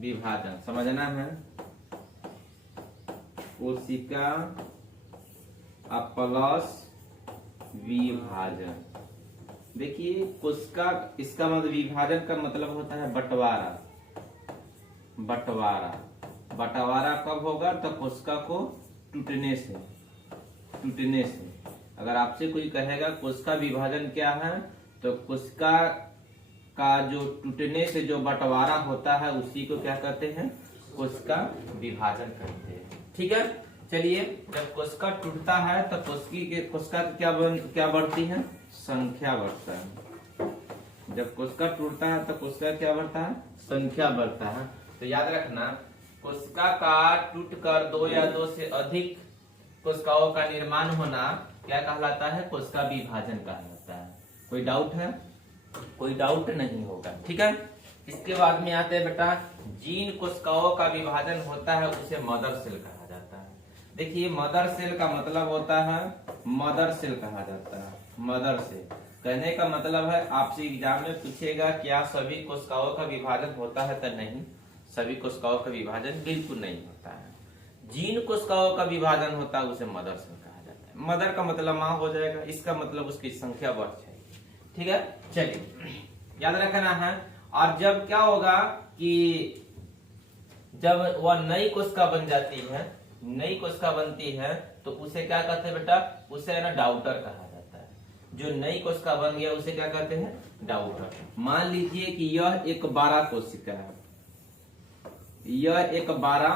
विभाजन समझना है। कोशिका प्लस विभाजन। देखिए कोशिका, इसका मतलब विभाजन का मतलब होता है बंटवारा। बंटवारा, बंटवारा कब होगा? तो कोशिका को टूटने से। टूटने से अगर आपसे कोई कहेगा कोशिका विभाजन क्या है, तो कोशिका का जो टूटने से जो बंटवारा होता है उसी को क्या कहते हैं? कोशिका विभाजन कहते हैं। ठीक है, चलिए जब कोशिका टूटता है तो कोशिका क्या बढ़ती है? संख्या बढ़ता है। जब कोशिका टूटता है तो कोशिका क्या बढ़ता है? संख्या बढ़ता है। तो याद रखना, कोशिका का टूटकर दो या दो से अधिक कोशिकाओं का निर्माण होना क्या कहलाता है? कोशिका विभाजन कहलाता है। कोई डाउट है? कोई डाउट नहीं होगा। ठीक है, इसके बाद में आते हैं बेटा, जिन कोशिकाओं का विभाजन होता है उसे मदर सेल कहा जाता है। देखिए मदर सेल का मतलब होता है, मदर सेल कहा जाता है। मदर सेल कहने का मतलब है, आपसे एग्जाम में पूछेगा क्या सभी कोशिकाओं का विभाजन होता है? तो नहीं, सभी कोशिकाओं का विभाजन बिल्कुल नहीं होता है। जिन कोशिकाओं का विभाजन होता है उसे मदर सेल कहा जाता है। मदर का मतलब मां हो जाएगा, इसका मतलब उसकी संख्या बढ़ जाएगी। ठीक है, चलिए याद रखना है। और जब क्या होगा कि जब वह नई कोशिका बन जाती है, नई कोशिका बनती है, तो उसे क्या कहते हैं बेटा? उसे है ना डाउटर कहा जाता है। जो नई कोशिका बन गया उसे क्या कहते हैं? डाउटर। मान लीजिए कि यह एक 12 कोशिका है, यह एक 12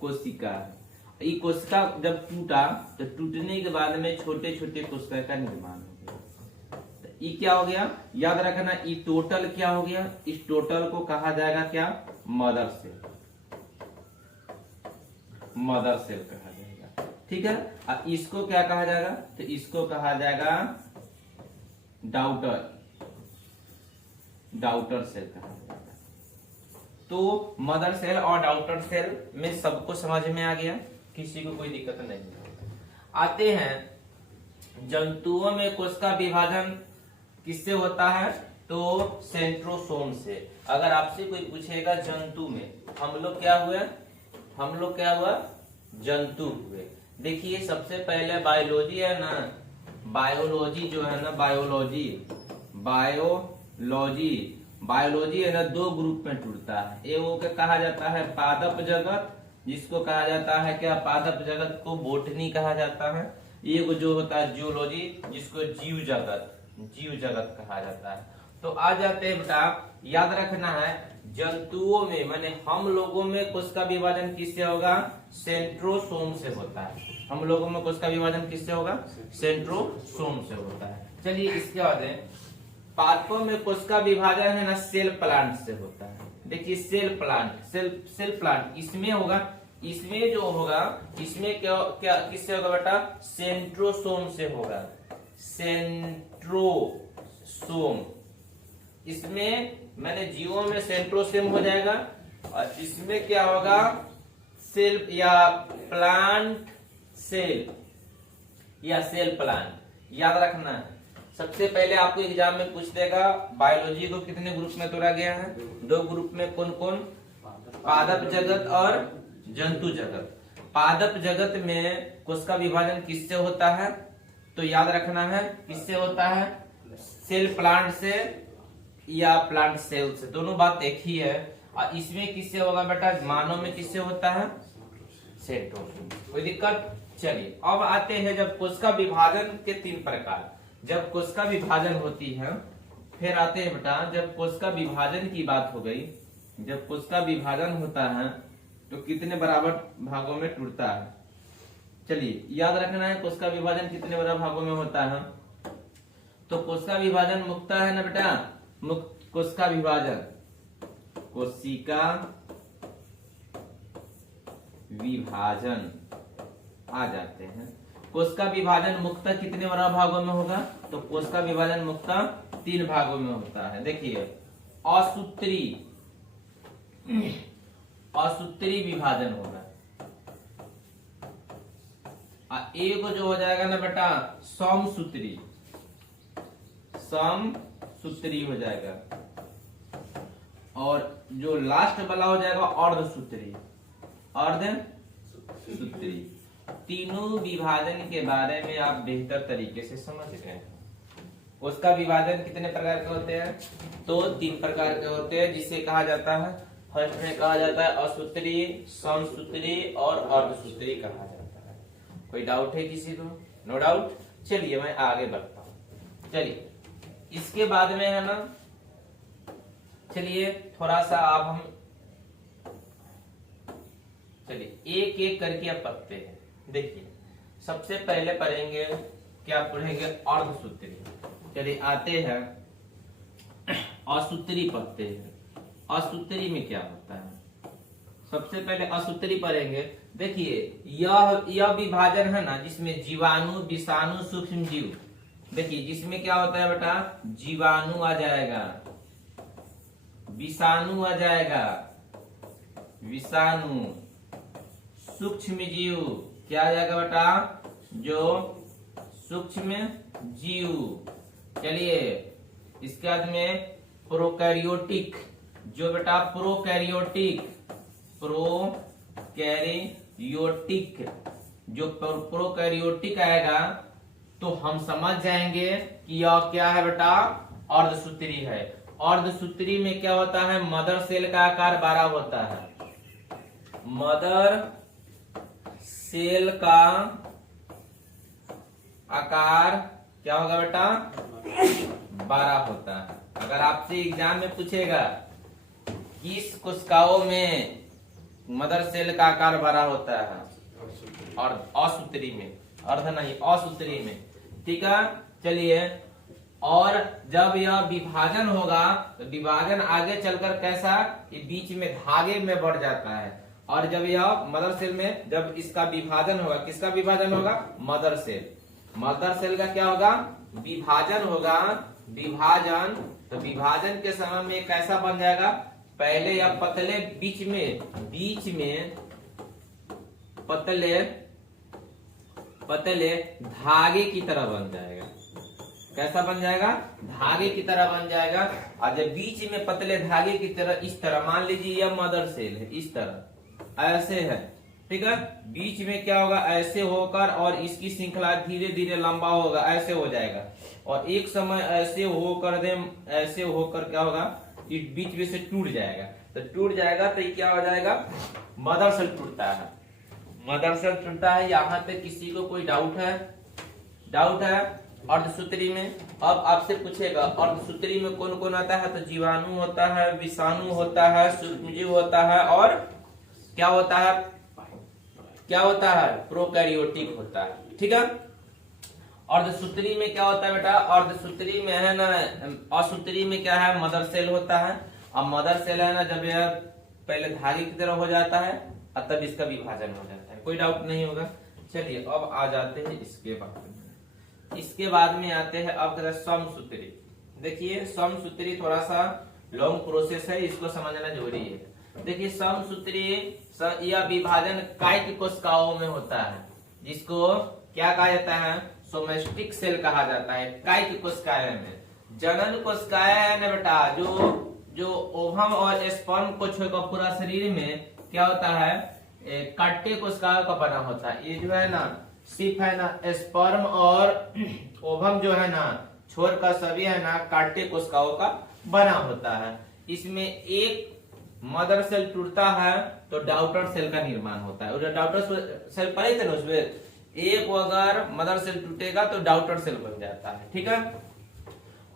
कोशिका है। ये कोशिका जब टूटा तो टूटने के बाद में छोटे छोटे कोशिका का निर्माण हो गया। तो ये क्या हो गया? याद रखना, ये टोटल क्या हो गया? इस टोटल को कहा जाएगा क्या? Mother cell. मदर सेल कहा जाएगा। ठीक है, और इसको क्या कहा जाएगा? तो इसको कहा जाएगा डाउटर। डाउटर सेल कहा जाएगा। तो मदर सेल और डाउटर सेल में सबको समझ में आ गया, किसी को कोई दिक्कत नहीं है। आते हैं जंतुओं में कोशिका विभाजन किससे होता है? तो सेंट्रोसोम से। अगर आपसे कोई पूछेगा जंतु में, हम लोग क्या हुए? हम लोग क्या हुआ? जंतु हुए। देखिए सबसे पहले बायोलॉजी है ना, बायोलॉजी जो है ना, बायोलॉजी बायोलॉजी है ना, दो ग्रुप में टूटता है। एगो के कहा जाता है पादप जगत, जिसको कहा जाता है क्या? पादप जगत को बोटनी कहा जाता है। एगो जो होता है जियोलॉजी, जिसको जीव जगत कहा जाता है। तो आ जाते हैं बेटा, याद रखना है, जंतुओं में माने हम लोगों में कोशिका विभाजन किससे होगा? सेंट्रोसोम से होता है। हम लोगों में कोशिका विभाजन किससे होगा? सेंट्रोसोम से होता है। चलिए इसके बाद पादपों में कोशिका विभाजन है ना, सेल प्लांट से होता है। देखिए सेल प्लांट इसमें होगा। इसमें जो होगा, इसमें क्या किससे होगा बेटा? सेंट्रोसोम से होगा। सेंट्रोसोम, इसमें मैंने जीवों में सेंट्रोसोम हो जाएगा, और इसमें क्या होगा? सेल या प्लांट सेल या सेल प्लांट। याद रखना है, सबसे पहले आपको एग्जाम में पूछ देगा बायोलॉजी को कितने ग्रुप में तोड़ा गया है? दो ग्रुप में। कौन कौन? पादप जगत और जंतु जगत। पादप जगत में कोशिका विभाजन किससे होता है? तो याद रखना है, किससे होता है? सेल प्लांट से या प्लांट सेल से, दोनों बात एक ही है। और इसमें किससे होगा बेटा? मानव में किससे होता है? सेंट्रोसोम। कोई दिक्कत? चलिए अब आते हैं जब कोशिका विभाजन के 3 प्रकार। जब कोशिका विभाजन होती है, फिर आते हैं बेटा जब कोशिका विभाजन की बात हो गई, जब कोशिका विभाजन होता है तो कितने बराबर भागों में टूटता है? चलिए याद रखना है, कोशिका विभाजन कितने बराबर भागों में होता है? तो कोशिका विभाजन मुक्ता है ना बेटा, मुक्त कोशिका विभाजन, कोशिका विभाजन आ जाते हैं। कोशिका विभाजन मुक्ता कितने बराबर भागों में होगा? तो कोशिका विभाजन मुक्ता 3 भागों में होता है। देखिए असूत्री विभाजन होगा, एक जो हो जाएगा ना बेटा समसूत्री हो जाएगा, और जो लास्ट वाला हो जाएगा अर्धसूत्री। अर्धसूत्री। तीनों विभाजन के बारे में आप बेहतर तरीके से समझ गए हैं। उसका विभाजन कितने प्रकार के होते हैं? तो 3 प्रकार के होते हैं, जिसे कहा जाता है, फर्स्ट में कहा जाता है असूत्री, समसूत्री और अर्धसूत्री कहा जाता है। कोई डाउट है किसी को? No doubt. चलिए मैं आगे बढ़ता हूं। चलिए इसके बाद में है ना, चलिए थोड़ा सा आप हम चलिए एक एक करके अब पढ़ते हैं। देखिए सबसे पहले पढ़ेंगे, क्या पढ़ेंगे? अर्धसूत्री। चलिए आते हैं असूत्री पढ़ते हैं। असूत्री में क्या होता है? सबसे पहले असूत्री पढ़ेंगे। देखिए यह विभाजन है ना, जिसमें जीवाणु, विषाणु, सूक्ष्म जीव, देखिए जिसमें क्या होता है बेटा? जीवाणु आ जाएगा, विषाणु आ जाएगा, विषाणु, सूक्ष्म जीव क्या आ जाएगा बेटा? जो सूक्ष्म जीव। चलिए इसके बाद में प्रोकैरियोटिक, जो बेटा प्रोकैरियोटिक, जो प्रोकैरियोटिक आएगा तो हम समझ जाएंगे कि यह क्या है बेटा? अर्धसूत्री है। अर्धसूत्री में क्या होता है? मदर सेल का आकार 12 होता है। मदर सेल का आकार क्या होगा बेटा? 12 होता है। अगर आपसे एग्जाम में पूछेगा किस कोशिकाओं में मदर सेल का आकार 12 होता है? और असूत्री में, अर्ध नहीं, असूत्री में। ठीक है। चलिए, और जब यह विभाजन होगा तो विभाजन आगे चलकर कैसा? ये बीच में धागे में बढ़ जाता है। और जब यह मदर सेल में, जब इसका विभाजन होगा, किसका विभाजन होगा? Mother cell. मदर सेल का क्या होगा? विभाजन होगा। विभाजन, तो विभाजन के समय में कैसा बन जाएगा? पहले या पतले, बीच में पतले धागे की तरह बन जाएगा। कैसा बन जाएगा? धागे की तरह बन जाएगा। और जब बीच में पतले धागे की तरह, इस तरह मान लीजिए यह मदर सेल है, इस तरह ऐसे है। ठीक है। बीच में क्या होगा? ऐसे होकर, और इसकी श्रृंखला धीरे धीरे लंबा होगा, ऐसे हो जाएगा। और एक समय ऐसे होकर क्या होगा? इस बीच में से टूट जाएगा। तो टूट जाएगा तो ये क्या हो जाएगा? मदर सेल टूटता है। मदर सेल टूटता है। यहाँ पे किसी को कोई डाउट है? अर्धसूत्री में अब आपसे पूछेगा अर्धसूत्री में कौन कौन आता है? तो जीवाणु होता है, विषाणु होता है, सूक्ष्मजीव होता है, और क्या होता है? प्रोकैरियोटिक होता है। ठीक है। अर्धसूत्री में क्या होता है बेटा? अर्धसूत्री में है ना, असूत्री में क्या है? मदर सेल होता है। अब मदर सेल है ना, जब यह पहले धागे की तरह हो जाता है और तब इसका विभाजन हो जाता है। कोई डाउट नहीं होगा। चलिए अब आ जाते हैं इसके बाद में आते हैं अब समसूत्री। देखिए समसूत्री थोड़ा सा लॉन्ग प्रोसेस है, इसको समझना जरूरी है। देखिए समसूत्री यह विभाजन कायिक कोशिकाओं में होता है, जिसको क्या कहा जाता है? सोमेस्टिक सेल कहा जाता है। कायिक कोशिकाएं में जनन कोशिकाएं है ना बेटा, जो ओवम और स्पर्म को छोड़कर पूरा शरीर में क्या होता है? काट्य कोशिकाओं का बना होता है। ये जो है ना, सिर्फ है ना स्पर्म और ओवम जो है ना, छोड़कर सभी है ना काट्य कोशिकाओं का बना होता है। इसमें एक मदर सेल टूटता है तो डॉटर सेल का निर्माण होता है। और डॉटर सेल पढ़े थे ना, उसमें एक अगर मदर सेल टूटेगा तो डॉटर सेल बन जाता है। ठीक है।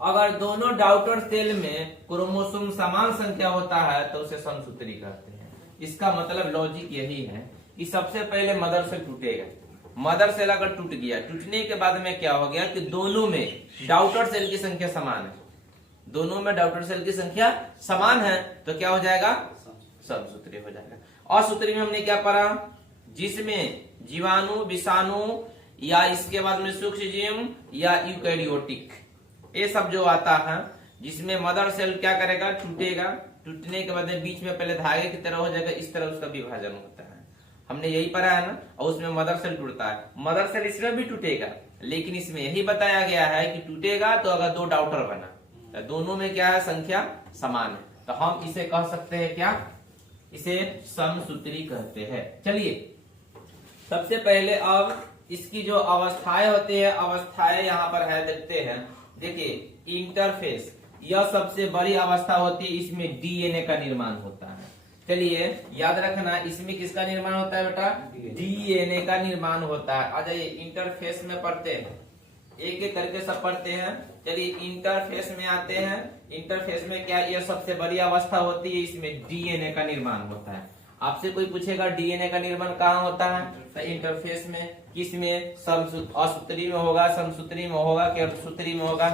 अगर दोनों डॉटर सेल में क्रोमोसोम समान संख्या होता है तो उसे समसूत्री कहते हैं। इसका मतलब लॉजिक यही है कि सबसे पहले मदर सेल टूटेगा। मदर सेल अगर टूट गया, टूटने के बाद में क्या हो गया कि दोनों में डॉटर सेल की संख्या समान है। दोनों में डॉटर सेल की संख्या समान है तो क्या हो जाएगा? समसूत्री हो जाएगा। असूत्री में हमने क्या पढ़ा? जिसमें जीवाणु, विषाणु या इसके बाद में सूक्ष्मजीव या यूकैरियोटिक, ये सब जो आता है, जिसमें मदर सेल क्या करेगा? टूटेगा। टूटने के बाद बीच में पहले धागे की तरह हो जाएगा, इस तरह उसका विभाजन होता है। हमने यही पढ़ा है ना। और उसमें मदर सेल टूटता है। मदर सेल इसमें भी टूटेगा, लेकिन इसमें यही बताया गया है कि टूटेगा तो अगर दो डॉटर बना, तो दोनों में क्या है? संख्या समान है। तो हम इसे कह सकते हैं क्या, इसे समसूत्री कहते हैं। चलिए सबसे पहले अब इसकी जो अवस्थाएं होती है, अवस्थाएं यहाँ पर है, देखते हैं। देखिए इंटरफेस, यह सबसे बड़ी अवस्था होती है, इसमें डीएनए का निर्माण होता है। चलिए याद रखना, इसमें किसका निर्माण होता है बेटा, डीएनए का निर्माण होता है। आ जाइए इंटरफेस में पढ़ते हैं, एक एक करके सब पढ़ते हैं। चलिए इंटरफेस में आते हैं। इंटरफेस में क्या, यह सबसे बड़ी अवस्था होती है, इसमें डीएनए का निर्माण होता है। आपसे कोई पूछेगा डीएनए का निर्माण कहाँ होता है, तो इंटरफेस में। किसमें, असूत्री में होगा, समसूत्री में होगा कि अर्धसूत्री में होगा,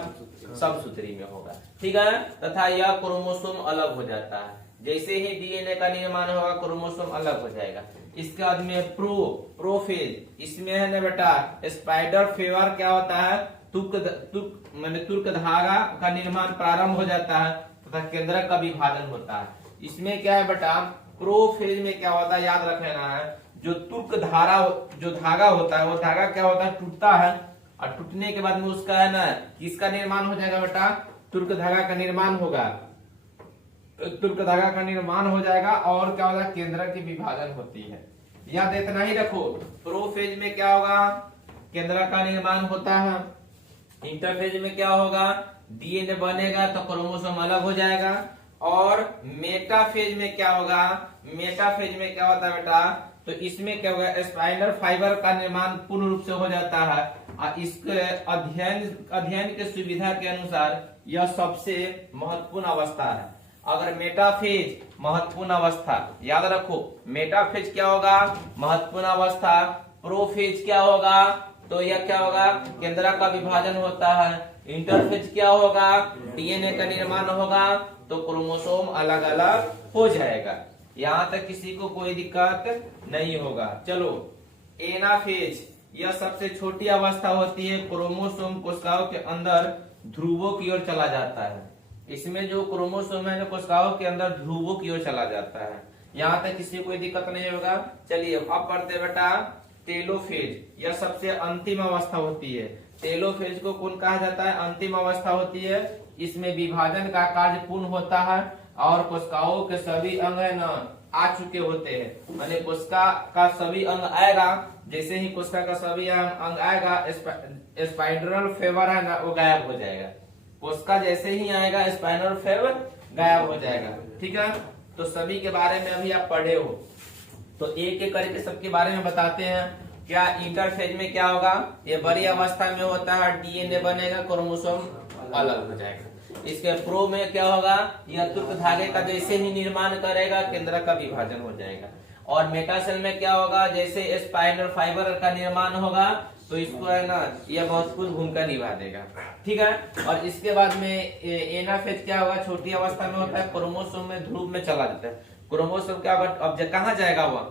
समसूत्री में होगा। ठीक है, तथा यह क्रोमोसोम अलग हो जाता है। जैसे ही डीएनए का निर्माण होगा क्रोमोसोम अलग हो जाएगा। इसके बाद में प्रोफेज, इसमें है ना बेटा स्पाइडर फेवर क्या होता है, तुर्क धागा का निर्माण प्रारंभ हो जाता है तथा केंद्रक का विभाजन होता है। इसमें क्या है बेटा, प्रोफेज में क्या होता है, याद रखना है, जो जो धागा होता है, वो धागा क्या होता है, टूटता है, और टूटने के बाद में उसका है ना किसका निर्माण हो जाएगा बेटा, तुर्क धागा का निर्माण होगा। तुर्क धागा का निर्माण हो जाएगा और क्या होगा, केंद्रक की विभाजन होती है। याद इतना ही रखो, प्रोफेज में क्या होगा, केंद्रक का निर्माण होता है। इंटरफेज में क्या होगा, डीएनए बनेगा तो क्रोमोसोम अलग हो जाएगा। और मेटाफेज में क्या होगा, मेटाफेज में क्या होता है बेटा, तो इसमें क्या होगा, स्पाइनल फाइबर का निर्माण पूर्ण रूप से हो जाता है। और इसके अध्ययन के सुविधा के अनुसार यह सबसे महत्वपूर्ण अवस्था है। अगर मेटाफेज महत्वपूर्ण अवस्था, याद रखो मेटाफेज क्या होगा, महत्वपूर्ण अवस्था। प्रोफेज क्या होगा, तो यह क्या होगा, केंद्रक का विभाजन होता है। इंटरफेज क्या होगा, डीएनए का निर्माण होगा तो क्रोमोसोम अलग अलग हो जाएगा। यहाँ तक किसी को कोई दिक्कत नहीं होगा। चलो एनाफेज, यह सबसे छोटी अवस्था होती है। क्रोमोसोम कोशिकाओं के अंदर ध्रुवों की ओर चला जाता है। इसमें जो क्रोमोसोम है कोशिकाओं के अंदर ध्रुवों की ओर चला जाता है। यहाँ तक किसी को कोई दिक्कत नहीं होगा। चलिए अब पढ़ते बेटा टेलोफेज, यह सबसे अंतिम अवस्था होती है। टेलोफेज को कौन कहा जाता है, अंतिम अवस्था होती है। इसमें विभाजन का कार्य पूर्ण होता है और कोशिकाओं के सभी अंग है ना आ चुके होते हैं। माने कोशिका का सभी अंग आएगा, जैसे ही कोशिका का सभी अंग आएगा स्पाइनल फाइबर है ना वो गायब हो जाएगा। कोशिका जैसे ही आएगा स्पाइनल फाइबर गायब हो जाएगा। ठीक है, तो सभी के बारे में अभी आप पढ़े हो, तो एक एक करके सबके बारे में बताते हैं। क्या इंटरफेज में क्या होगा, ये बड़ी अवस्था में होता है, डीएनए बनेगा, क्रोमोसोम अलग हो जाएगा। इसके प्रो में क्या होगा, यह तुर्क धागे का जैसे ही निर्माण करेगा केंद्रक का विभाजन हो जाएगा। और मेटासेल में क्या होगा, जैसे स्पाइनल फाइबर का निर्माण होगा तो इसको है ना यह महत्वपूर्ण भूमिका निभा देगा। ठीक है, और इसके बाद में एनाफेज क्या होगा, छोटी अवस्था में होता है, क्रोमोसोम में ध्रुव में चला जाता है। क्रोमोसोम क्या होगा, अब कहाँ जाएगा वह,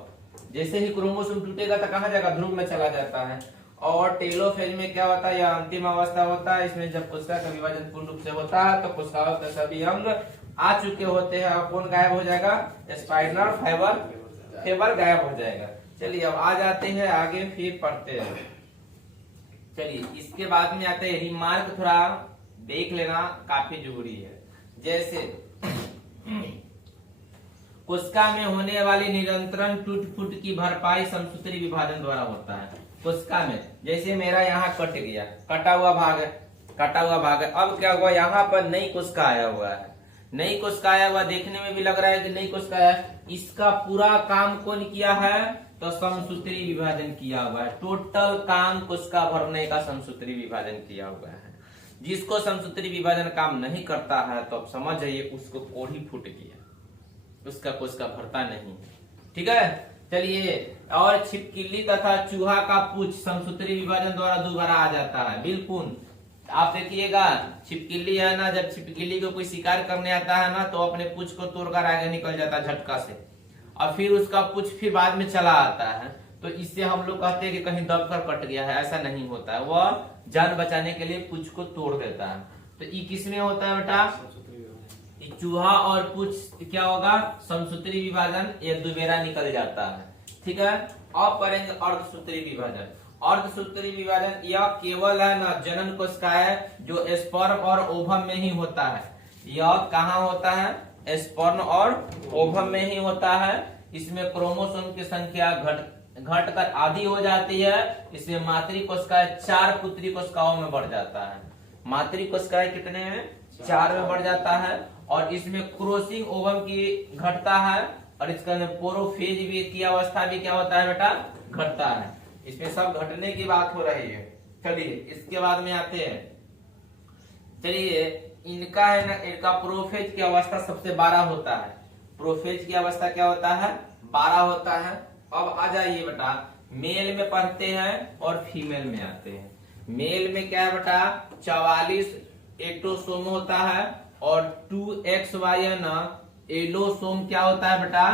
जैसे ही क्रोमोसोम टूटेगा तो कहाँ जाएगा, ध्रुव में चला जाता है। और टेलोफेज में क्या होता है, यह अंतिम अवस्था होता है। इसमें जब कोशिका का विभाजन पूर्ण रूप से होता है तो कोशिकाओं के सभी अंग आ चुके होते हैं और कौन गायब हो जाएगा, स्पाइनल फाइबर गायब हो जाएगा। चलिए अब आ जाते हैं आगे, फिर पढ़ते हैं। चलिए इसके बाद में आते हैं रिमार्क, थोड़ा देख लेना काफी जरूरी है। जैसे कोशिका में होने वाली निरंतर टूट फूट की भरपाई समसूत्री विभाजन द्वारा होता है। कोशिका में जैसे मेरा यहाँ कट गया, कटा हुआ भाग है, अब क्या हुआ, यहाँ पर नई कोशिका आया हुआ है। नई कोशिका आया हुआ, देखने में भी लग रहा है कि नई कोशिका है। इसका पूरा काम कौन किया है, तो समसूत्री विभाजन किया हुआ है। टोटल काम कोशिका भरने का समसूत्री विभाजन किया हुआ है। जिसको समसूत्री विभाजन काम नहीं करता है तो अब समझ जाइए उसको कोढ़ी फूट गया, उसका कोशिका भरता नहीं। ठीक है, चलिए और छिपकली तथा चूहा का पूंछ समसूत्री विभाजन द्वारा दोबारा आ जाता है। बिल्कुल आप देखिएगा, छिपकली है ना, जब छिपकली को कोई शिकार करने आता है ना तो अपने पूंछ को तोड़कर आगे निकल जाता है झटका से, और फिर उसका पूंछ फिर बाद में चला आता है। तो इससे हम लोग कहते हैं कि कहीं दबकर कट गया है, ऐसा नहीं होता है, वह जान बचाने के लिए पूंछ को तोड़ देता है। तो ये किसमें होता है बेटा, चूहा और पूंछ क्या होगा, समसूत्री विभाजन, ये दुबेरा निकल जाता है। ठीक है, अब पढ़ेंगे अर्धसूत्री विभाजन। अर्धसूत्री विभाजन यह केवल है ना जनन कोशिका है जो स्पर्म और ओवम में ही होता है। यह कहाँ होता है, स्पर्म और ओवम में ही होता है। इसमें क्रोमोसोम की संख्या घटकर आधी हो जाती है। इसमें मातृ कोशिकाएं 4 पुत्री कोशिकाओं में बढ़ जाता है। मातृ कोशिकाएं कितने में? 4 में बढ़ जाता है। और इसमें क्रॉसिंग ओवम की घटता है और इसके अंदर प्रोफेज भी की अवस्था भी क्या होता है बेटा? घटता है। इसमें सब घटने की बात हो रही है। चलिए इसके बाद में आते हैं। चलिए इनका है ना, इनका प्रोफेज की अवस्था सबसे 12 होता है। प्रोफेज की अवस्था क्या होता है? 12 होता है। अब आ जाइए बेटा, मेल में पढ़ते हैं और फीमेल में आते हैं। मेल में क्या है बेटा? 44 एक्टोसोम होता है और 2XY है ना एलोसोम क्या होता है बेटा?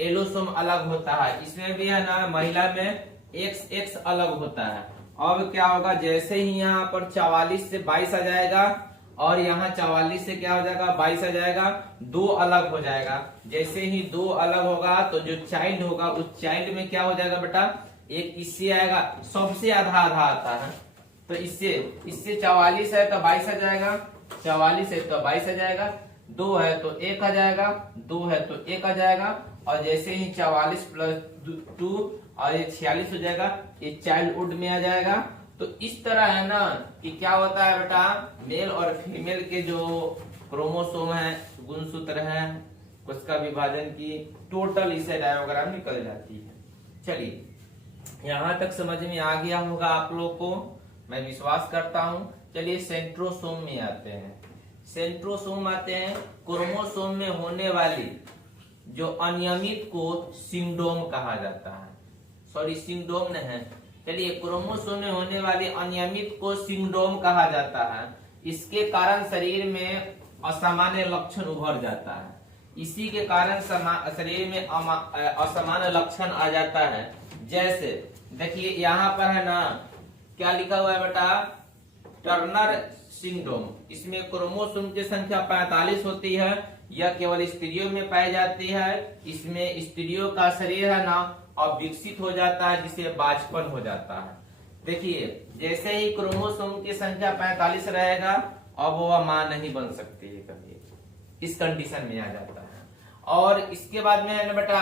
एलोसोम अलग होता है। इसमें भी है ना महिला में XX अलग होता है। अब क्या होगा, जैसे ही यहाँ पर 44 से 22 आ जाएगा और यहाँ 44 से क्या हो जाएगा? 22 आ जाएगा, 2 अलग हो जाएगा। जैसे ही 2 अलग होगा तो जो चाइल्ड होगा उस चाइल्ड में क्या हो जाएगा बेटा? एक इससे आएगा, सबसे आधा आधा आता है। तो इससे 44 है तो 22 आ जाएगा, 44 है तो 22 आ जाएगा, 2 है तो 1 आ जाएगा, 2 है तो 1 आ जाएगा। और जैसे ही 44 + 2 और ये 46 हो जाएगा, ये चाइल्डहुड में आ जाएगा। तो इस तरह है ना कि क्या होता है बेटा, मेल और फीमेल के जो क्रोमोसोम है, गुणसूत्र है, उसका विभाजन की टोटल इसे डायग्राम निकल जाती है। चलिए यहाँ तक समझ में आ गया होगा आप लोग को, मैं विश्वास करता हूँ। चलिए सेंट्रोसोम में आते हैं। सेंट्रोसोम आते हैं, क्रोमोसोम में होने वाली जो अनियमित को सिंड्रोम कहा जाता है। सॉरी सिंड्रोम नहीं है, चलिए क्रोमोसोम में होने वाली अनियमित को सिंड्रोम कहा जाता है। इसके कारण शरीर में असामान्य लक्षण उभर जाता है। इसी के कारण शरीर में असामान्य लक्षण आ जाता है। जैसे देखिए यहाँ पर है ना, क्या लिखा हुआ है बेटा? Turner syndrome. इसमें क्रोमोसोम की संख्या 45 होती है। यह केवल स्त्रियों में पाई जाती है। इसमें स्त्रियों का शरीर है ना अविकसित हो जाता है, जिसे बाझपन हो जाता है। देखिए जैसे ही क्रोमोसोम की संख्या 45 रहेगा, अब वह मां नहीं बन सकती है कभी, इस कंडीशन में आ जाता है। और इसके बाद में है ना बेटा